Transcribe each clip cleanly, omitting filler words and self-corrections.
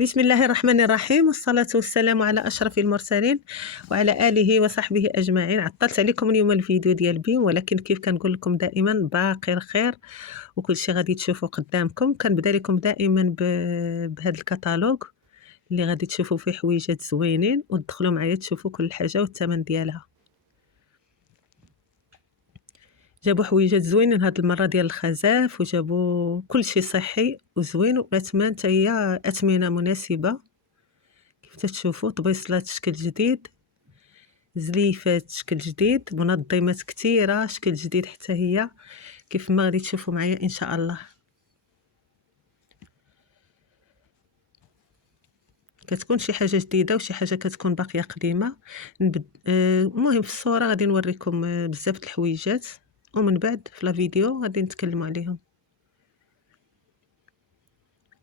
بسم الله الرحمن الرحيم، والصلاة والسلام على أشرف المرسلين وعلى آله وصحبه أجمعين. عطلت عليكم اليوم الفيديو ديال بيم، ولكن كيف كنقول لكم دائما باقي الخير وكل شيء غادي تشوفوا قدامكم. كنبدا لكم دائما بهذا الكتالوج اللي غادي تشوفوا فيه حويجات زوينين، وتدخلوا معايا تشوفوا كل حاجة والثمن ديالها. جابوا حويجات زوينين هاد المره ديال الخزاف، وجابوا كل شيء صحي وزوين، والاثمان حتى هي اثمنه مناسبه. كيف تشوفوا طبيصلات شكل جديد، زليفات شكل جديد، منظمات كثيره شكل جديد حتى هي، كيف ما غادي تشوفوا معايا ان شاء الله. كتكون شي حاجه جديده وشي حاجه كتكون باقيه قديمه. المهم في الصوره غادي نوريكم بزاف د الحويجات، ومن بعد في لا فيديو غادي نتكلموا عليهم.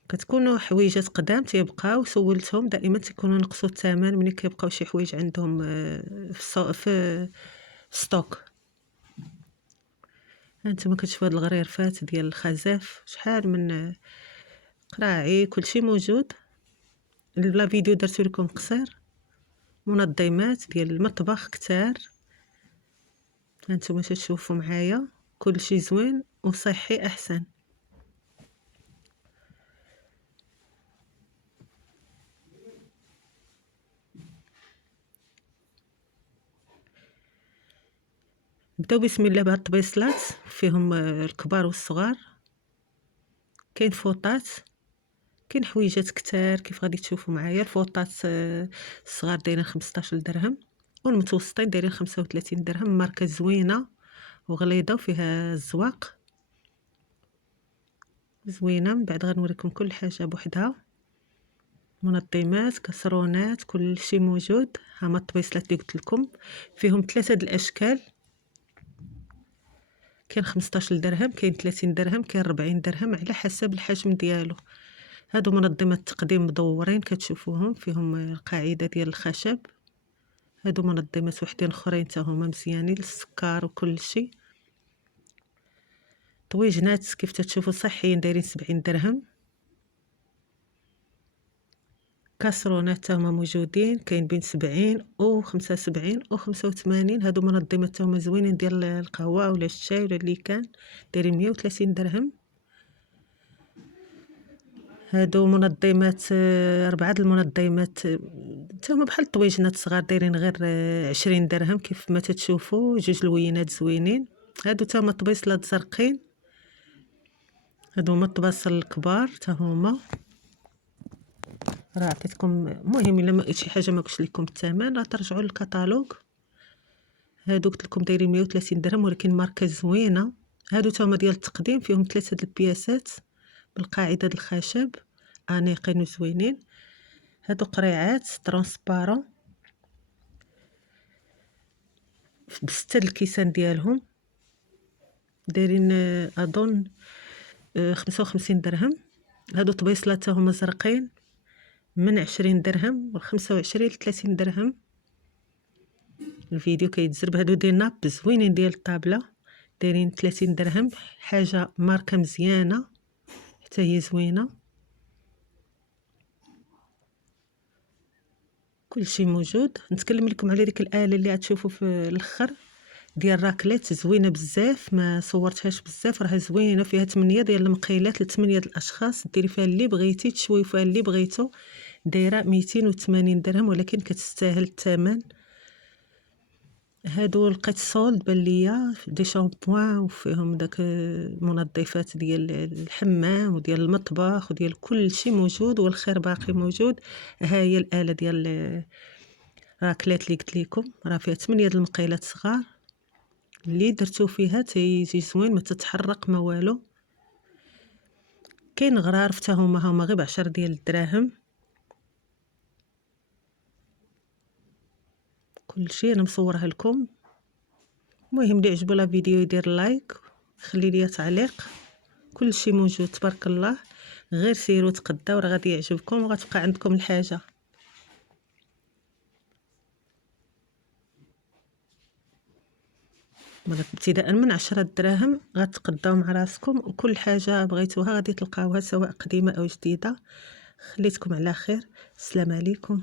كتكونوا حويجات قدام تيبقاو، سولتهم دائما تيكونوا نقصوا الثمن ملي كيبقاو شي حوايج عندهم في ستوك. هانتوما كتشوفوا هاد الغريرفات ديال الخزاف، شحال من قراعي كلشي موجود. لا فيديو درت لكم قصير. منظمات ديال المطبخ كتار، هانتوما تشوفوا معايا كلشي زوين وصحي احسن. نبداو بسم الله بهاد الطبيصلات، فيهم الكبار والصغار. كاين فوطات، كاين حويجات كتار كيف غادي تشوفوا معايا. الفوطات الصغار دايرين 15 درهم، والمتوسطين دايرين 35 درهم. ماركه زوينه وغليظه وفيها الزواق زوينه. من بعد غنوريكم كل حاجه بوحدها. منظمات، كسرونات، كل شيء موجود. هما الطبيصلات اللي قلت لكم، فيهم ثلاثه د الاشكال. كاين 15 درهم، كاين 30 درهم، كاين 40 درهم، على حسب الحجم ديالو. هادو منظمات تقديم مدورين كتشوفوهم، فيهم القاعده ديال الخشب. هادو منظمات وحدين اخرين حتى هما مزيانين للسكر وكل شيء. طويجنات كيف تشوفوا صحيين دايرين 70 درهم. كاسرونات حتى هما موجودين، كاين بين 70 و 75 و 85. هادو منظمات حتى هما زوينين ديال القهوه ولا الشاي ولا اللي كان، دايرين 130 درهم. هادو منظمات أربعة د المنظمات حتى هما بحال الطويجنات صغار، دايرين غير 20 درهم. كيف ما تتشوفوا جوج لوينات زوينين. هادو حتى هما طبيصلات زرقين، هادو هما الطباصل الكبار حتى هما. راه عطيتكم، المهم الا شي حاجه ما قلتش لكم الثمن راه ترجعوا للكتالوج. هادو قلت لكم دايرين 130 درهم، ولكن ماركه زوينه. هادو حتى هما ديال التقديم، فيهم ثلاثه د البياسات بالقاعده د الخشب، انيقين وزوينين. هادو قريعات ترونسبارون بستة د الكيسان ديالهم، دايرين اظن 55 درهم. هادو طبيصلات حتى هما زرقين، من 20 درهم و 25 ل 30 درهم. الفيديو كيتزرب. هادو ديال ناب زوينين ديال الطابله، دايرين 30 درهم. حاجه ماركه مزيانه حتى هي زوينه. كلشي موجود. نتكلم لكم على ديك الاله اللي غتشوفوا في الاخر ديال راكليت، زوينه بزاف، ما صورتهاش بزاف، راه زوينه. فيها 8 ديال المقيلات ل8 د الاشخاص، ديري فيها اللي بغيتي، تشوي فيها اللي بغيتو. دايره 280 درهم، ولكن كتستاهل الثمن. هادو لقيت سولد بان ليا دي شامبوان، وفيهم داك المنظفات ديال الحمام وديال المطبخ وديال كل شيء موجود، والخير باقي موجود. ها هي الاله ديال راكليت اللي قلت لكم، راه فيها 8 د المقيلات صغار. اللي درتو فيها تيجي زوين، ما تتحرق ما والو. كاين غرار حتى هما غير ب10 ديال الدراهم. كل شيء انا مصورها لكم. المهم اللي عجبو لا فيديو يدير لايك، خلي لي تعليق. كل شيء موجود تبارك الله. غير سيروا تقداو، راه غادي يعجبكم وغتبقى عندكم الحاجه. ابتداء من 10 دراهم غتقداو مع راسكم، وكل حاجه بغيتوها غادي تلقاوها، سواء قديمه او جديده. خليتكم على خير. السلام عليكم.